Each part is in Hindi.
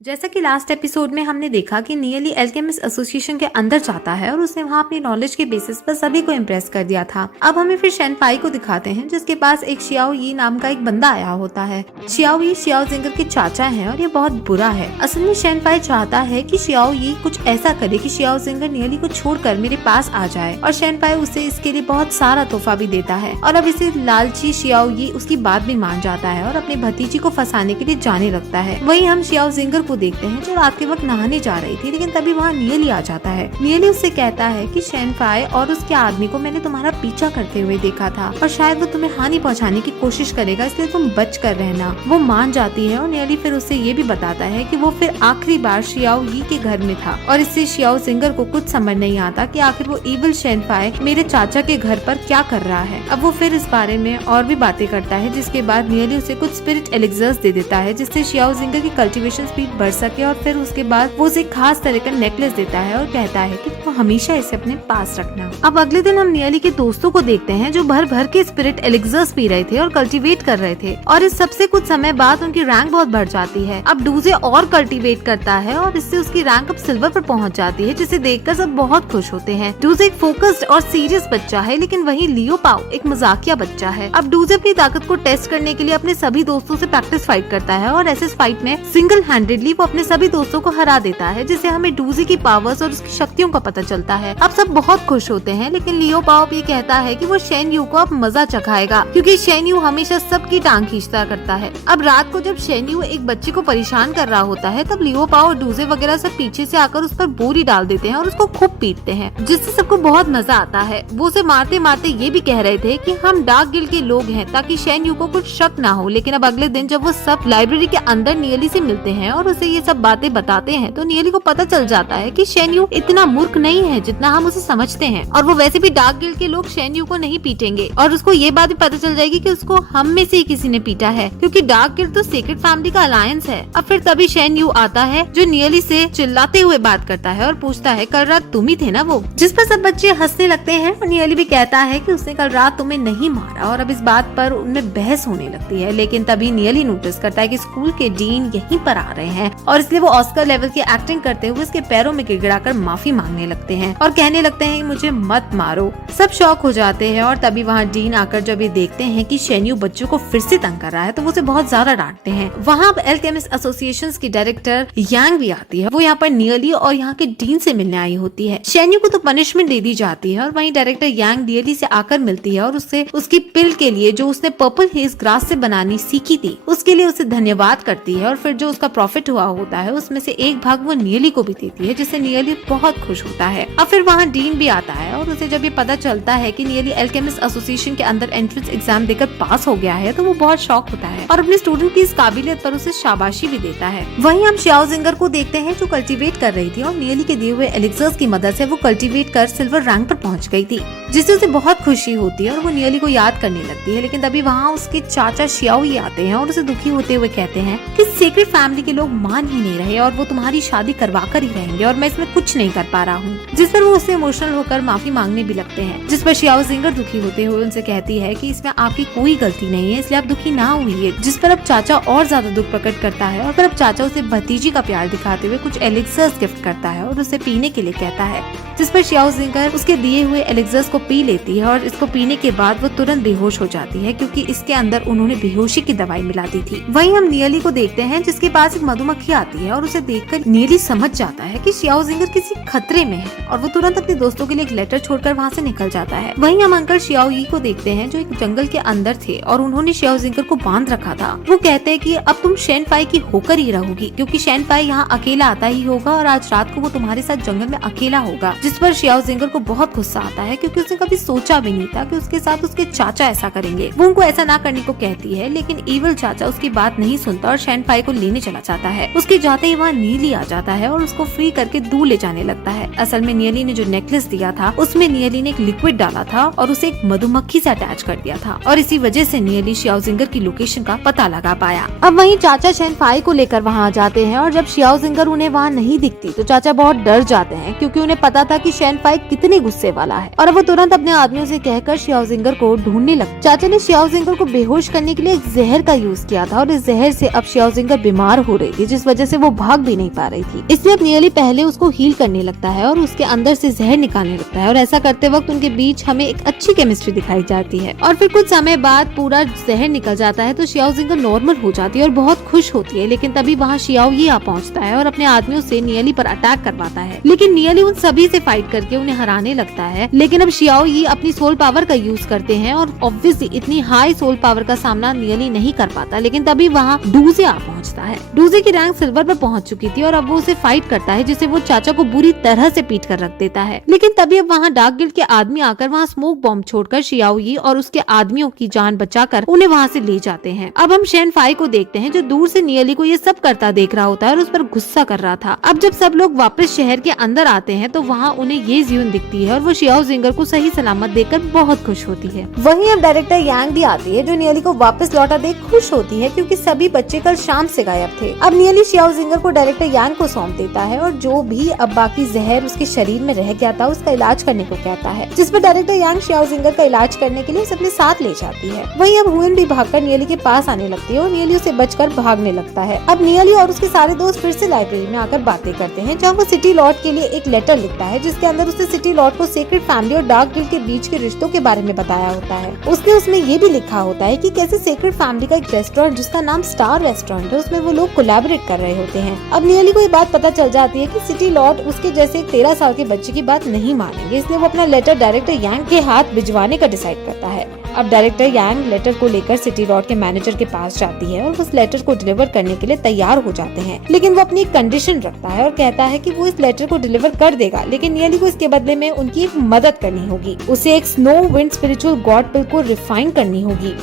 जैसा कि लास्ट एपिसोड में हमने देखा कि नियली एल्केमिस्ट एसोसिएशन के अंदर जाता है और उसने वहाँ अपनी नॉलेज के बेसिस पर सभी को इम्प्रेस कर दिया था। अब हमें फिर शेनफाई को दिखाते हैं जिसके पास एक शियाओ यी नाम का एक बंदा आया होता है। शियाओ यी शियाओ जिंगर के चाचा हैं और ये बहुत बुरा है। असल में शेनफाई चाहता है कि शियाओ यी कुछ ऐसा करे कि शियाओ जिंगर नियली को छोड़कर मेरे पास आ जाए और शेनफाई उसे इसके लिए बहुत सारा तोहफा भी देता है। और अब इसे लालची शियाओ यी उसकी बात भी मान जाता है और अपने भतीजी को फंसाने के लिए जाने लगता है। वहीं हम शियाओ जिंगर को देखते हैं जो रात के वक्त नहाने जा रही थी, लेकिन तभी वहाँ नियली आ जाता है। नियली उससे कहता है कि शेनफाई और उसके आदमी को मैंने तुम्हारा पीछा करते हुए देखा था और शायद वो तुम्हें हानि पहुँचाने की कोशिश करेगा, इसलिए तुम बच कर रहना। वो मान जाती है और नियली फिर उससे ये भी बताता है कि वो फिर आखिरी बार शियाओ यी के घर में था और इससे शियाओ जिंगर को कुछ समझ नहीं आता कि आखिर वो इविल शेनफाई मेरे चाचा के घर पर क्या कर रहा है। अब वो फिर इस बारे में और भी बातें करता है, जिसके बाद नियली उसे कुछ स्पिरिट एलिक्सर्स दे देता है जिससे शियाओ जिंगर की कल्टीवेशन स्पीड बढ़ सके और फिर उसके बाद वो उसे खास तरह का नेकलेस देता है और कहता है कि वो हमेशा इसे अपने पास रखना। अब अगले दिन हम नियली के दोस्तों को देखते हैं जो भर भर के स्पिरिट एलिक्सर्स पी रहे थे और कल्टीवेट कर रहे थे और इस सबसे कुछ समय बाद उनकी रैंक बहुत बढ़ जाती है। अब डूजे और कल्टीवेट करता है और इससे उसकी रैंक अब सिल्वर पर पहुंच जाती है, जिसे देखकर सब बहुत खुश होते हैं। डूजे एक फोकस्ड और सीरियस बच्चा है, लेकिन वहीं लियो पाओ एक मजाकिया बच्चा है। अब डूजे अपनी ताकत को टेस्ट करने के लिए अपने सभी दोस्तों से प्रैक्टिस फाइट करता है और ऐसे फाइट में सिंगल हैंडेडली वो अपने सभी दोस्तों को हरा देता है, जिससे हमें डूजे की पावर्स और उसकी शक्तियों का पता चलता है। अब सब बहुत खुश होते हैं, लेकिन लियो पाओ ये कहता है कि वो शेन यू को अब मजा चखाएगा क्योंकि शेन यू हमेशा सबकी टांग खींचता करता है। अब रात को जब शेन यू एक बच्चे को परेशान कर रहा होता है तब लियो पाओ और डूजे वगैरह सब पीछे से आकर उस पर बोरी डाल देते हैं और उसको खूब पीटते हैं, जिससे सबको बहुत मजा आता है। वो उसे मारते मारते ये भी कह रहे थे कि हम डार्क गिल्ड के लोग हैं ताकि शेन यू को कुछ शक ना हो। लेकिन अब अगले दिन जब वो सब लाइब्रेरी के अंदर नियली से मिलते हैं और उसे ये सब बातें बताते हैं तो नियली को पता चल जाता है कि शेन यू इतना मूर्ख नहीं है जितना हम उसे समझते हैं और वो वैसे भी डार्क गिल्ड के लोग शेन यू को नहीं पीटेंगे। और उसको ये बात भी पता चल जाएगी कि उसको हम में से ही किसी ने पीटा है, क्योंकि डार्क गिल्ड तो सीक्रेट फैमिली का अलायंस है। अब फिर तभी शेन यू आता है जो नियली से चिल्लाते हुए बात करता है और पूछता है कल रात तुम ही थे ना वो, जिस पर सब बच्चे हंसने लगते हैं और नियली भी कहता है कि उसने कल रात तुम्हें नहीं मारा और अब इस बात पर उनमें बहस होने लगती है। लेकिन तभी नियली नोटिस करता है कि स्कूल के डीन यहीं पर आ रहे हैं और इसलिए वो ऑस्कर लेवल की एक्टिंग करते हुए उसके पैरों में गिड़गिड़ाकर माफी मांगने लगते हैं और कहने लगते हैं कि मुझे मत मारो। सब शॉक हो जाते हैं और तभी वहाँ डीन आकर जब ये देखते हैं कि शेन यू बच्चों को फिर से तंग कर रहा है तो वो उसे बहुत ज्यादा डांटते हैं। वहाँ एल्केमिस्ट एसोसिएशन की डायरेक्टर यांग भी आती है। वो यहाँ पर नियली और यहाँ के डीन से मिलने आई होती है। शेन यू को तो पनिशमेंट दे दी जाती है और वहीं डायरेक्टर यांग नियली से आकर मिलती है और उससे उसकी पिल के लिए जो उसने पर्पल हेज ग्रास से बनानी सीखी थी उसके लिए उसे धन्यवाद करती है और फिर जो उसका प्रॉफिट हुआ होता है उसमें से एक भाग वो नियली को भी देती है, जिससे नियली बहुत खुश होता है। अब फिर वहाँ डीन भी आता है और उसे जब ये पता चलता है कि नियली एल्केमिस्ट एसोसिएशन के अंदर एंट्रेंस एग्जाम देकर पास हो गया है तो वो बहुत शॉक होता है और अपने स्टूडेंट की इस काबिलियत पर उसे शाबाशी भी देता है। वहीं हम शियाओ जिंगर को देखते हैं जो कल्टीवेट कर रही थी और नियली के दिए हुए एलिक्सर्स की मदद से वो कल्टीवेट कर सिल्वर रैंक पर पहुंच गई थी, जिससे उसे बहुत खुशी होती है और वो नियली को याद करने लगती है। लेकिन तभी वहाँ उसके चाचा शियाओ ही आते हैं और उसे दुखी होते हुए कहते हैं कि सीक्रेट फैमिली के लोग मान ही नहीं रहे और वो तुम्हारी शादी करवा कर ही रहेंगे और मैं इसमें कुछ नहीं कर पा रहा हूँ, जिस पर वो उससे इमोशनल होकर माफी मांगने भी लगते हैं। जिस पर शियाओ जिंगर दुखी होते हुए उनसे कहती है कि इसमें आपकी कोई गलती नहीं है, इसलिए आप दुखी ना हुई। जिस पर अब चाचा और ज्यादा दुख प्रकट करता है और फिर अब चाचा उसे भतीजी का प्यार दिखाते हुए कुछ एलिक्सर्स गिफ्ट करता है और उसे पीने के लिए कहता है, जिस पर शियाओ जिंगर उसके दिए हुए एलिक्सर्स को पी लेती है और इसको पीने के बाद वो तुरंत बेहोश हो जाती है क्योंकि इसके अंदर उन्होंने बेहोशी की दवाई मिला दी थी। वहीं हम नियली को देखते हैं जिसके पास एक मधुमक्खी आती है और उसे देखकर नियली समझ जाता है कि शियाओ जिंगर किसी खतरे में है और वो तुरंत अपने दोस्तों के लिए एक लेटर छोड़कर वहाँ से निकल जाता है। वहीं हम अंकल शियाओ यी को देखते हैं जो एक जंगल के अंदर थे और उन्होंने शियाओ जिंगर को बांध रखा था। वो कहते हैं कि अब तुम शेनफाई की होकर ही रहोगी क्योंकि शेनफाई यहाँ अकेला आता ही होगा और आज रात को वो तुम्हारे साथ जंगल में अकेला होगा। जिस पर शियाओ जिंगर को बहुत गुस्सा आता है क्योंकि उसने कभी सोचा भी नहीं था कि उसके साथ उसके चाचा ऐसा करेंगे। वो उनको ऐसा ना करने को कहती है, लेकिन इविल चाचा उसकी बात नहीं सुनता और शेनफाई को लेने चला जाता है। उसके जाते ही वहाँ नियली आ जाता है और उसको फ्री करके दूर ले जाने लगता है। असल में नियली ने जो नेकलेस दिया था उसमें नियली ने एक लिक्विड डाला था और उसे एक मधुमक्खी से अटैच कर दिया था और इसी वजह से नियली शियाओ जिंगर की लोकेशन का पता लगा पाया। अब वहीं चाचा शेनफाई को लेकर वहाँ आ जाते हैं और जब शियाओ जिंगर उन्हें वहाँ नहीं दिखती तो चाचा बहुत डर जाते हैं क्योंकि उन्हें पता था कि शेनफाई कितने गुस्से वाला है और अब वो तुरंत अपने आदमियों से कहकर शियाओजिंगर को ढूंढने लगा। चाचा ने शियाओजिंगर को बेहोश करने के लिए एक जहर का यूज किया था और इस जहर से अब शियाओजिंगर बीमार हो रही थी, जिस वजह से वो भाग भी नहीं पा रही थी। इसलिए अब नियली पहले उसको हील करने लगता है और उसके अंदर से जहर निकालने लगता है और ऐसा करते वक्त उनके बीच हमें एक अच्छी केमिस्ट्री दिखाई जाती है। और फिर कुछ समय बाद पूरा जहर निकल जाता है तो शियाओजिंगर नॉर्मल हो जाती है और बहुत खुश होती है। लेकिन तभी वहाँ शियाओ ये आ पहुँचता है और अपने आदमियों से नियली पर अटैक करवाता है। लेकिन नियली उन सभी से फाइट करके उन्हें हराने लगता है। लेकिन अब शियाओ ये अपनी सोल पावर का यूज करते हैं और ऑब्वियसली इतनी हाई सोल पावर का सामना नियली नहीं कर पाता। लेकिन तभी वहाँ डूजे आ पहुँचता है। डूजे की रैंक सिल्वर पर पहुँच चुकी थी और अब वो उसे फाइट करता है, जिसे वो चाचा को बुरी तरह से पीट कर रख देता है। लेकिन तभी अब वहाँ डार्क गिल्ड के आदमी आकर वहाँ स्मोक बॉम्ब छोड़कर शियाओ यी और उसके आदमियों की जान बचाकर उन्हें वहाँ से ले जाते हैं। अब हम शेन फाई को देखते हैं जो दूर से नियली को ये सब करता देख रहा होता है और उस पर गुस्सा कर रहा था। अब जब सब लोग वापस शहर के अंदर आते हैं तो वहाँ उन्हें ये ज़्यून दिखती है और वो शियाओजिंगर को सही सलामत देखकर बहुत खुश होती है। वहीं अब डायरेक्टर यांग भी आती है जो नियली को वापस लौटा देख खुश होती है क्योंकि सभी बच्चे कल शाम से गायब थे। अब नियली शियाओजिंगर को डायरेक्टर यांग को सौंप देता है और जो भी अब बाकी जहर उसके शरीर में रह गया था उसका इलाज करने को कहता है, जिस पर डायरेक्टर यांग शियाओजिंगर का इलाज करने के लिए उसे अपने साथ ले जाती है। वहीं अब हुएन भी भागकर नियली के पास आने लगती है और नियली उसे बचकर भागने लगता है। अब नियली और उसके सारे दोस्त फिर से लाइब्रेरी में आकर बातें करते हैं जहाँ वो सिटी लॉर्ड के लिए एक लेटर लिखता है जिसके अंदर उसने सिटी लॉर्ड को सीक्रेट फैमिली और डार्क गिल्ड के बीच के रिश्तों के बारे में बताया होता है। उसने उसमें ये भी लिखा होता है कि कैसे सीक्रेट फैमिली का एक रेस्टोरेंट जिसका नाम स्टार रेस्टोरेंट है उसमें वो लोग कोलैबोरेट कर रहे होते हैं। अब नियली को ये बात पता चल जाती है कि सिटी लॉर्ड उसके जैसे 13 साल के बच्चे की बात नहीं मानेंगे, इसलिए वो अपना लेटर डायरेक्टर यांग के हाथ भिजवाने का डिसाइड करता है। अब डायरेक्टर यांग लेटर को लेकर सिटी लॉर्ड के मैनेजर के पास जाती है और उस लेटर को डिलीवर करने के लिए तैयार हो जाते हैं। लेकिन वो अपनी कंडीशन रखता है और कहता है कि वो इस लेटर को डिलीवर कर देगा, लेकिन नियली को इसके बदले में उनकी एक मदद करनी होगी। उसे एक स्नो विंड स्पिरिचुअल गॉड पिल को रिफाइन करनी होगी।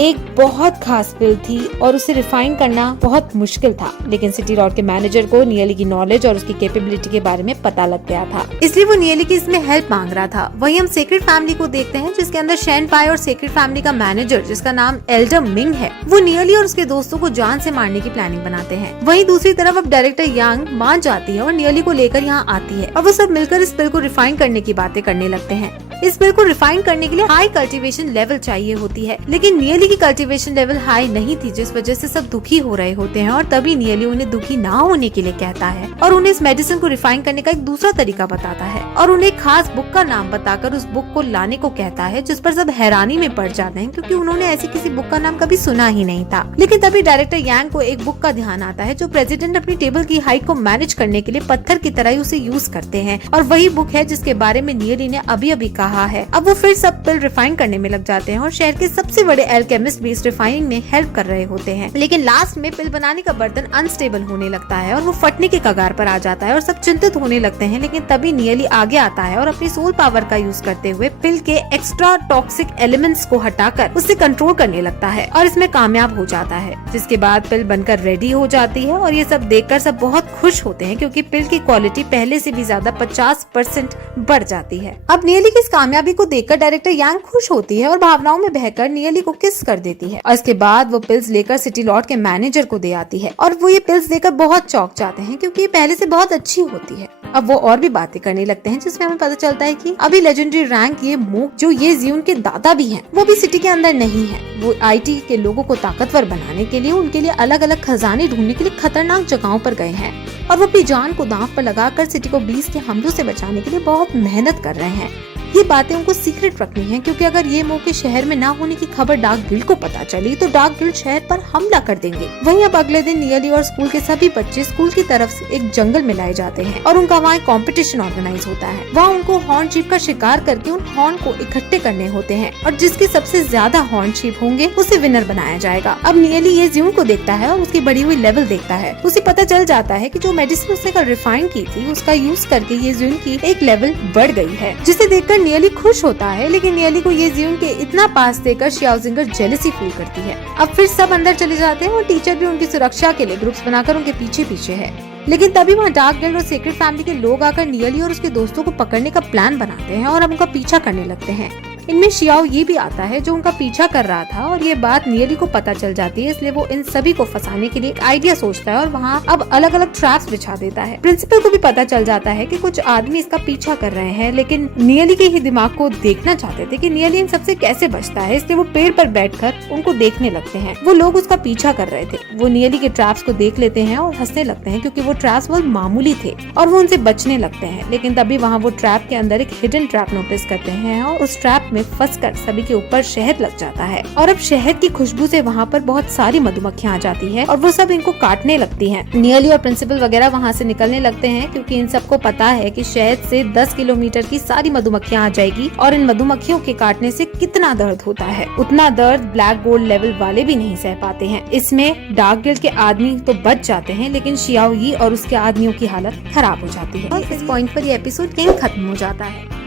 एक बहुत खास पिल थी और उसे रिफाइन करना बहुत मुश्किल था, लेकिन सिटी लॉर्ड के मैनेजर को नियली की नॉलेज और उसकी कैपेबिलिटी के बारे में पता लग गया था, इसलिए वो नियली की इसमें हेल्प मांग रहा था। वहीं हम सीक्रेट फैमिली को देखते हैं जिसके अंदर शेन फाई और सीक्रेट फैमिली का मैनेजर जिसका नाम एल्डर मिंग है वो नियली और उसके दोस्तों को जान से मारने की प्लानिंग बनाते हैं। वहीं दूसरी तरफ अब डायरेक्टर यांग मान जाती है और नियली को लेकर यहाँ आती है और वो सब मिलकर इस पिल को रिफाइन करने की बातें करने लगते हैं। इस पिल को रिफाइन करने के लिए हाई कल्टीवेशन लेवल चाहिए होती है, लेकिन नियली की कल्टीवेशन लेवल हाई नहीं थी, जिस वजह से सब दुखी हो रहे होते हैं और तभी नियली उन्हें दुखी ना होने के लिए कहता है और उन्हें इस मेडिसिन को रिफाइन करने का एक दूसरा तरीका बताता है और उन्हें खास बुक का नाम बताकर उस बुक को लाने को कहता है, जिस पर सब हैरानी में पड़ जाते हैं क्योंकि उन्होंने ऐसी किसी बुक का नाम कभी सुना ही नहीं था। लेकिन तभी डायरेक्टर यांग को एक बुक का ध्यान आता है जो प्रेसिडेंट अपनी टेबल की हाइट को मैनेज करने के लिए पत्थर की तरह ही उसे यूज करते हैं और वही बुक है जिसके बारे में नियली ने अभी अभी कहा है। अब वो फिर सब पिल रिफाइन करने में लग जाते हैं और शहर के सबसे बड़े एल्केमिस्ट भी इस रिफाइनिंग में हेल्प कर रहे होते हैं। लेकिन लास्ट में पिल बनाने का बर्तन अनस्टेबल होने लगता है और वो फटने के कगार पर आ जाता है और सब चिंतित होने लगते हैं। लेकिन तभी नियली आगे आता है और अपनी सोल पावर का यूज करते हुए पिल के एक्स्ट्रा टॉक्सिक एलिमेंट्स को हटाकर उससे कंट्रोल करने लगता है और इसमें कामयाब हो जाता है, जिसके बाद पिल बनकर रेडी हो जाती है और ये सब देखकर सब बहुत खुश होते हैं क्योंकि पिल की क्वालिटी पहले से भी ज्यादा 50% बढ़ जाती है। अब नियली की इस कामयाबी को देखकर डायरेक्टर यांग खुश होती है और भावनाओं में बहकर नियली को किस कर देती है और इसके बाद वो पिल्स लेकर सिटी लॉर्ड के मैनेजर को दे आती है और वो ये पिल्स देकर बहुत चौंक जाते हैं क्योंकि ये पहले से बहुत अच्छी होती है। अब वो और भी बातें करने लगते हैं जिसमें हमें पता चलता है कि अभी लेजेंडरी रैंक ये मूक जो ये ज़्यून के दादा भी हैं, वो भी सिटी के अंदर नहीं है। वो आईटी के लोगों को ताकतवर बनाने के लिए उनके लिए अलग अलग खजाने ढूंढने के लिए खतरनाक जगहों पर गए हैं और वो अपनी जान को दांव पर लगाकर सिटी को बीस के हमलों से बचाने के लिए बहुत मेहनत कर रहे हैं। ये बातें उनको सीक्रेट रखनी है क्योंकि अगर ये मौके शहर में ना होने की खबर डार्क गिल्ड को पता चली तो डार्क गिल्ड शहर पर हमला कर देंगे। वहीं अब अगले दिन नियली और स्कूल के सभी बच्चे स्कूल की तरफ से एक जंगल में लाए जाते हैं और उनका वहाँ कॉम्पिटिशन ऑर्गेनाइज होता है। वहाँ उनको हॉर्न शीप का शिकार करके उन हॉर्न को इकट्ठे करने होते हैं और जिसके सबसे ज्यादा हॉर्न शीप होंगे उसे विनर बनाया जाएगा। अब नियली ये ज़्यून को देखता है और उसकी बढ़ी हुई लेवल देखता है। उसे पता चल जाता है कि जो मेडिसिन उसने कल रिफाइन की थी उसका यूज करके ये ज़्यून की एक लेवल बढ़ गई है, जिसे देखकर नियली खुश होता है। लेकिन नियली को ये ज़्यून के इतना पास देकर शियाओजिंगर जेलसी फील करती है। अब फिर सब अंदर चले जाते हैं और टीचर भी उनकी सुरक्षा के लिए ग्रुप्स बनाकर उनके पीछे पीछे है। लेकिन तभी वहाँ डार्क गिल्ड और सीक्रेट फैमिली के लोग आकर नियली और उसके दोस्तों को पकड़ने का प्लान बनाते हैं और उनका पीछा करने लगते हैं। इनमें शियाओ ये भी आता है जो उनका पीछा कर रहा था और ये बात नियली को पता चल जाती है, इसलिए वो इन सभी को फंसाने के लिए एक आइडिया सोचता है और वहाँ अब अलग अलग ट्रैप्स बिछा देता है। प्रिंसिपल को भी पता चल जाता है कि कुछ आदमी इसका पीछा कर रहे हैं, लेकिन नियली के ही दिमाग को देखना चाहते थे कि नियली इन सबसे कैसे बचता है, इसलिए वो पेड़ पर बैठकर उनको देखने लगते हैं। वो लोग उसका पीछा कर रहे थे। वो नियली के ट्रैप्स को देख लेते हैं और हंसने लगते हैं क्योंकि वो ट्रैप्स बहुत मामूली थे और वो उनसे बचने लगते हैं। लेकिन तभी वहाँ वो ट्रैप के अंदर एक हिडन ट्रैप नोटिस करते हैं और उस ट्रैप में फंसकर सभी के ऊपर शहद लग जाता है और अब शहद की खुशबू से वहाँ पर बहुत सारी मधुमक्खियाँ आ जाती है और वो सब इनको काटने लगती हैं। नियली और प्रिंसिपल वगैरह वहाँ से निकलने लगते हैं क्योंकि इन सबको पता है कि शहद से 10 किलोमीटर की सारी मधुमक्खियाँ आ जाएगी और इन मधुमक्खियों के काटने से कितना दर्द होता है, उतना दर्द ब्लैक गोल्ड लेवल वाले भी नहीं सह पाते हैं। इसमें डार्क गिल्ड के आदमी तो बच जाते हैं, लेकिन शियाओ यी और उसके आदमियों की हालत खराब हो जाती है। और इस पॉइंट पर ये एपिसोड यहीं खत्म हो जाता है।